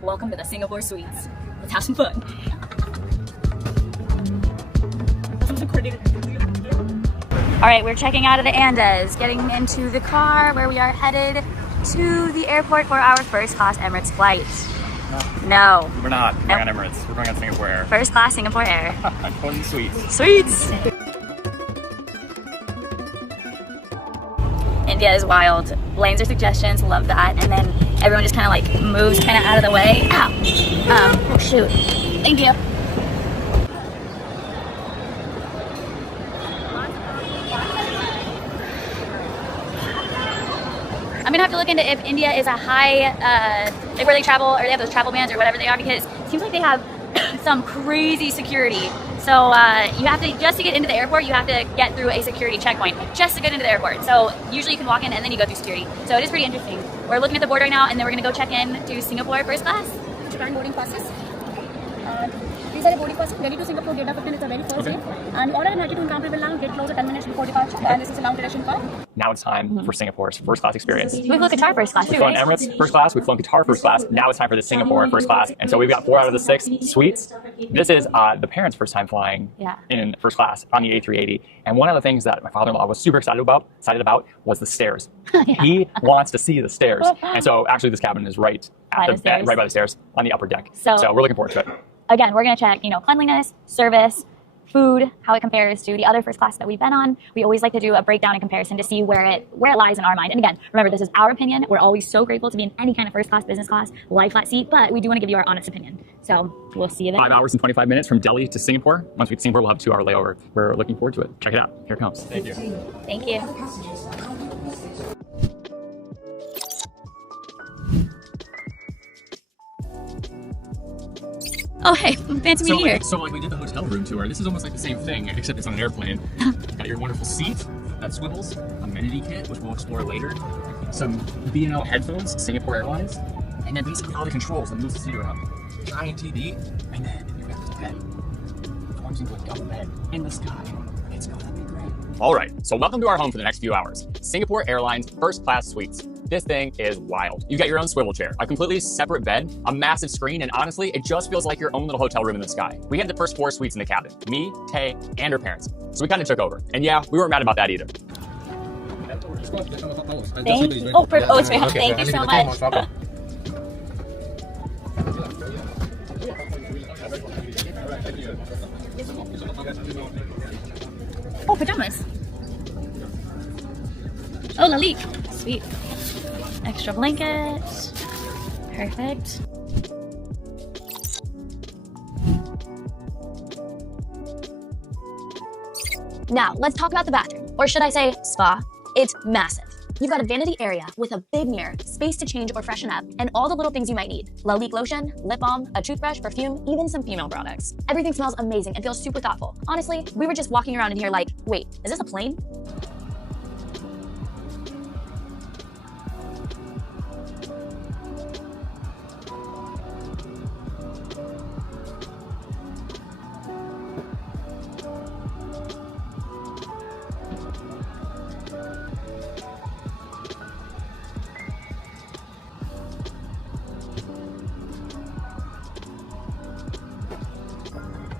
Welcome to the Singapore Suites. Let's have some fun. All right, we're checking out of the Andes, getting into the car where we are headed to the airport for our first class Emirates flight. No. We're not going on Emirates. We're going on Singapore Air. First class Singapore Air. Going to Suites. Suites! India is wild. Lanes are suggestions, love that. And then everyone just kind of like moves kind of out of the way. Ow! Oh shoot. Thank you. I'm gonna have to look into if India is a high, like where they travel, or they have those travel bans or whatever they are, because it seems like they have some crazy security. So you have to, just to get into the airport, you have to get through a security checkpoint just to get into the airport. So usually you can walk in and then you go through security. So it is pretty interesting. We're looking at the board right now, and then we're gonna go check in to Singapore first class. Japan boarding passes. These are the boarding passes ready to Singapore. Gate 15 is the very first day. And order an attitude counter will now get closer 10 minutes before departure. And this is a long duration call. Now it's time for Singapore's first class experience. We flew Qatar first class too, We've flown right? Emirates first class, we've flown Qatar first class. Now it's time for the Singapore first class. And so we've got 4 out of the 6 suites. This is the parents' first time flying in first class on the A380. And one of the things that my father-in-law was super excited about was the stairs. He wants to see the stairs. And so actually this cabin is right at the bed, right by the stairs on the upper deck. So we're looking forward to it. Again, we're gonna check, cleanliness, service, food, how it compares to the other first class that we've been on. We always like to do a breakdown and comparison to see where it lies in our mind. And again, remember, this is our opinion. We're always so grateful to be in any kind of first class, business class, lie flat seat, but we do want to give you our honest opinion. So we'll see you there. 5 hours and 25 minutes from Delhi to Singapore. Once we get to Singapore, we'll have a 2-hour layover. We're looking forward to it. Check it out. Here it comes. Thank you. Thank you. Oh, hey, fancy meeting you here. So like we did the hotel room tour. This is almost like the same thing, except it's on an airplane. Got your wonderful seat that swivels, amenity kit, which we'll explore later, some B&O headphones, Singapore Airlines, and then basically all the controls that moves the seat around. Giant TV, and then you got this bed. Forms into a double bed in the sky. It's gonna be great. All right, so welcome to our home for the next few hours. Singapore Airlines first class suites. This thing is wild. You got your own swivel chair, a completely separate bed, a massive screen, and honestly, it just feels like your own little hotel room in the sky. We had the first 4 suites in the cabin, me, Tay, and her parents. So we kind of took over. And yeah, we weren't mad about that either. Thank you. Oh, it's very helpful. Thank you so much. Oh, pajamas. Oh, Lalik. Sweet. Extra blanket. Perfect. Now, let's talk about the bathroom, or should I say spa. It's massive. You've got a vanity area with a big mirror, space to change or freshen up, and all the little things you might need. Lalique lotion, lip balm, a toothbrush, perfume, even some female products. Everything smells amazing and feels super thoughtful. Honestly, we were just walking around in here like, wait, is this a plane?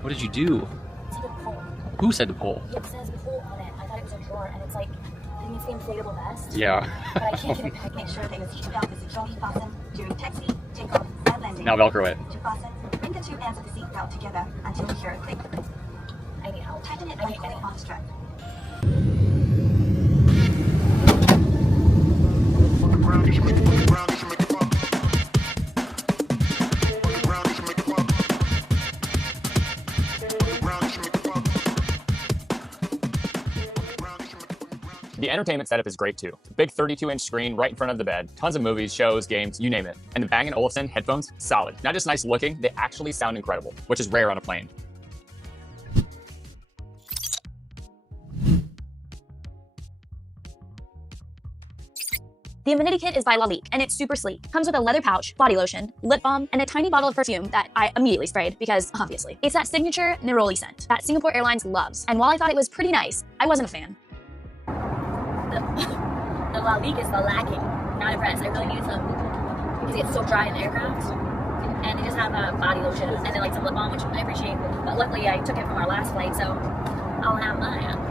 What did you do? It's like a pole. Who said to pull? It says pole on it. I thought it was a drawer, and it's like, I think it's the inflatable vest. Yeah. But I can't get it back. Make sure that it's belt is securely fastened during taxi, takeoff, and landing. Now Velcro it. To fasten, bring the 2 ends of the seat belt together until you hear a click. I need help. Tighten it by getting off the strap. The entertainment setup is great too. Big 32-inch screen right in front of the bed, tons of movies, shows, games, you name it. And the Bang & Olufsen headphones, solid. Not just nice looking, they actually sound incredible, which is rare on a plane. The amenity kit is by Lalique, and it's super sleek. Comes with a leather pouch, body lotion, lip balm, and a tiny bottle of perfume that I immediately sprayed because, obviously, it's that signature neroli scent that Singapore Airlines loves. And while I thought it was pretty nice, I wasn't a fan. The Lalique is the lacking. Not impressed. I really need some because it gets so dry in the aircraft. And they just have a body lotion and then like some lip balm, which I appreciate. But luckily I took it from our last flight, so I'll have mine.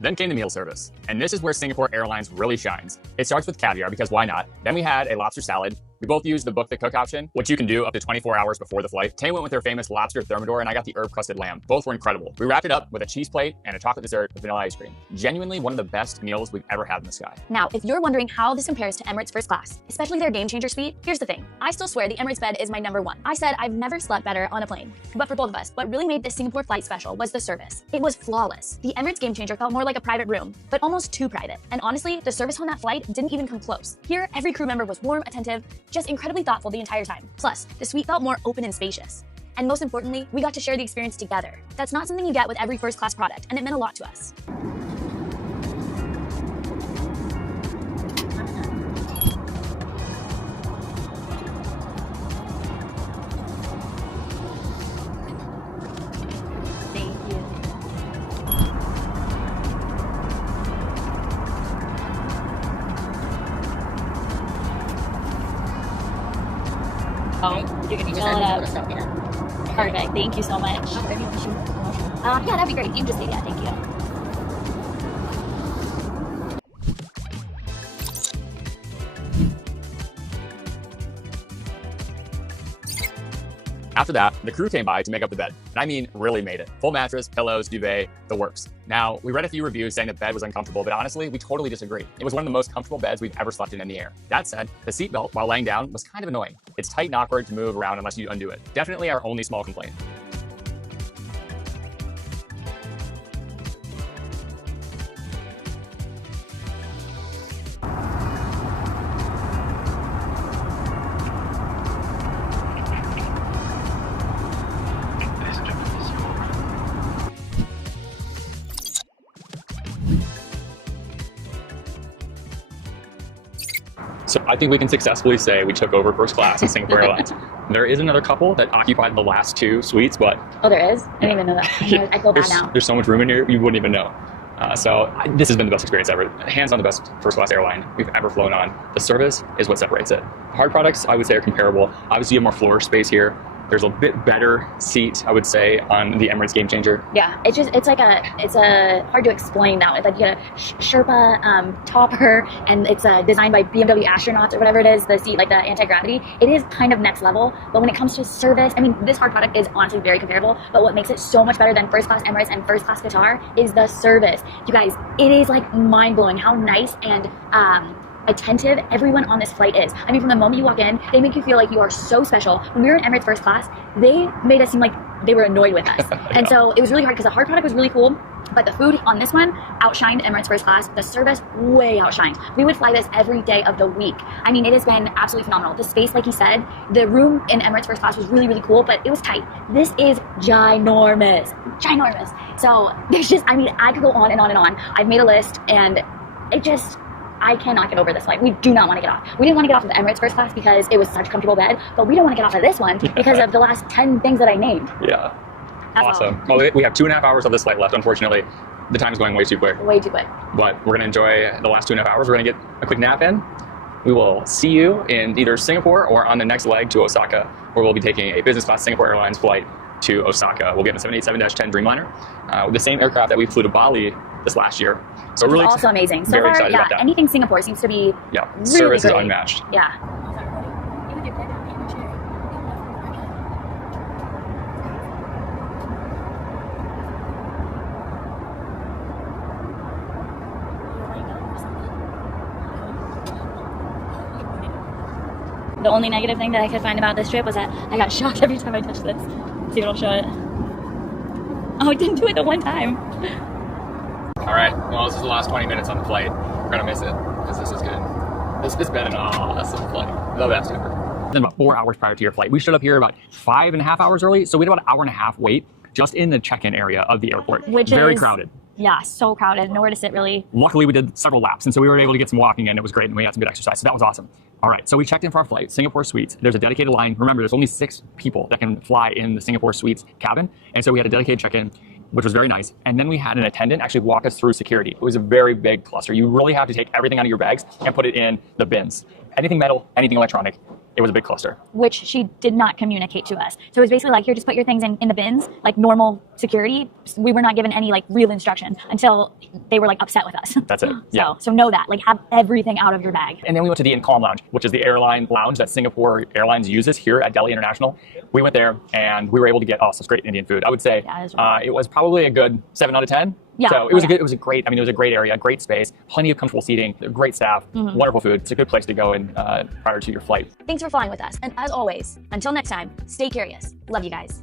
Then came the meal service, and this is where Singapore Airlines really shines. It starts with caviar, because why not? Then we had a lobster salad. We both used the book the cook option, which you can do up to 24 hours before the flight. Tay went with her famous lobster thermidor, and I got the herb-crusted lamb. Both were incredible. We wrapped it up with a cheese plate and a chocolate dessert with vanilla ice cream. Genuinely one of the best meals we've ever had in the sky. Now, if you're wondering how this compares to Emirates first class, especially their Gamechanger suite, here's the thing. I still swear the Emirates bed is my #1. I said I've never slept better on a plane. But for both of us, what really made this Singapore flight special was the service. It was flawless. The Emirates Gamechanger felt more like a private room, but almost too private. And honestly, the service on that flight didn't even come close. Here, every crew member was warm, attentive, just incredibly thoughtful the entire time. Plus, the suite felt more open and spacious. And most importantly, we got to share the experience together. That's not something you get with every first class product, and it meant a lot to us. You can fill it up. Perfect. Thank you so much. Yeah, that'd be great. You can just say that. Thank you. After that, the crew came by to make up the bed. And I mean, really made it. Full mattress, pillows, duvet, the works. Now, we read a few reviews saying the bed was uncomfortable, but honestly, we totally disagree. It was one of the most comfortable beds we've ever slept in the air. That said, the seatbelt while laying down was kind of annoying. It's tight and awkward to move around unless you undo it. Definitely our only small complaint. So I think we can successfully say we took over first class at Singapore Airlines. There is another couple that occupied the last 2 suites, but... Oh, there is? I didn't even know that. I feel bad now. There's so much room in here, you wouldn't even know. This has been the best experience ever. Hands on the best first class airline we've ever flown on. The service is what separates it. Hard products, I would say, are comparable. Obviously, you have more floor space here. There's a bit better seat, I would say, on the Emirates Gamechanger. Yeah, it's hard to explain now. It's like you get a Sherpa topper, and it's designed by BMW astronauts or whatever it is, the seat, like the anti-gravity. It is kind of next level, but when it comes to service, I mean, this hard product is honestly very comparable, but what makes it so much better than first class Emirates and first class Qatar is the service. You guys, it is like mind-blowing how nice and attentive everyone on this flight is. I mean, from the moment you walk in, they make you feel like you are so special. When we were in Emirates first class, they made us seem like they were annoyed with us. And so it was really hard because the hard product was really cool, but the food on this one outshined Emirates first class. The service way outshined. We would fly this every day of the week. I mean, it has been absolutely phenomenal. The space, like he said, the room in Emirates first class was really, really cool, but it was tight. This is ginormous. Ginormous. So there's just, I mean, I could go on and on and on. I've made a list, and I cannot get over this flight. We do not want to get off. We didn't want to get off of the Emirates first class because it was such a comfortable bed, but we don't want to get off of this one because of the last 10 things that I named. Yeah. Awesome. Well, we have 2.5 hours of this flight left. Unfortunately, the time is going way too quick. Way too quick. But we're going to enjoy the last 2.5 hours. We're going to get a quick nap in. We will see you in either Singapore or on the next leg to Osaka, where we'll be taking a business class Singapore Airlines flight to Osaka. We'll get in a 787-10 Dreamliner, with the same aircraft that we flew to Bali this last year. So really also amazing. So very far, excited about that. Anything Singapore seems to be really service great. is unmatched. Yeah. The only negative thing that I could find about this trip was that I got shocked every time I touched this. See if it'll show it. Oh, I didn't do it the one time. All right, well, this is the last 20 minutes on the flight. We're gonna miss it, because this is good. This has been an awesome flight. The best ever. Then about 4 hours prior to your flight, we showed up here about 5.5 hours early, so we had about an hour and a half wait just in the check-in area of the airport. Which very is crowded. Yeah, so crowded. Nowhere to sit, really. Luckily, we did several laps, and so we were able to get some walking in. It was great, and we had some good exercise, so that was awesome. All right, so we checked in for our flight, Singapore Suites. There's a dedicated line. Remember, there's only 6 people that can fly in the Singapore Suites cabin, and so we had a dedicated check-in, which was very nice. And then we had an attendant actually walk us through security. It was a very big cluster. You really have to take everything out of your bags and put it in the bins. Anything metal, anything electronic. It was a big cluster. Which she did not communicate to us. So it was basically like, here, just put your things in the bins, like normal security. We were not given any like real instruction until they were like upset with us. That's it. Yeah. So know that, like have everything out of your bag. And then we went to the In-Calm Lounge, which is the airline lounge that Singapore Airlines uses here at Delhi International. We went there and we were able to get some great Indian food. I would say it was probably a good 7 out of 10. Yeah. So it was it was a great area, great space, plenty of comfortable seating, great staff, wonderful food. It's a good place to go in prior to your flight. Thanks for flying with us. And as always, until next time, stay curious. Love you guys.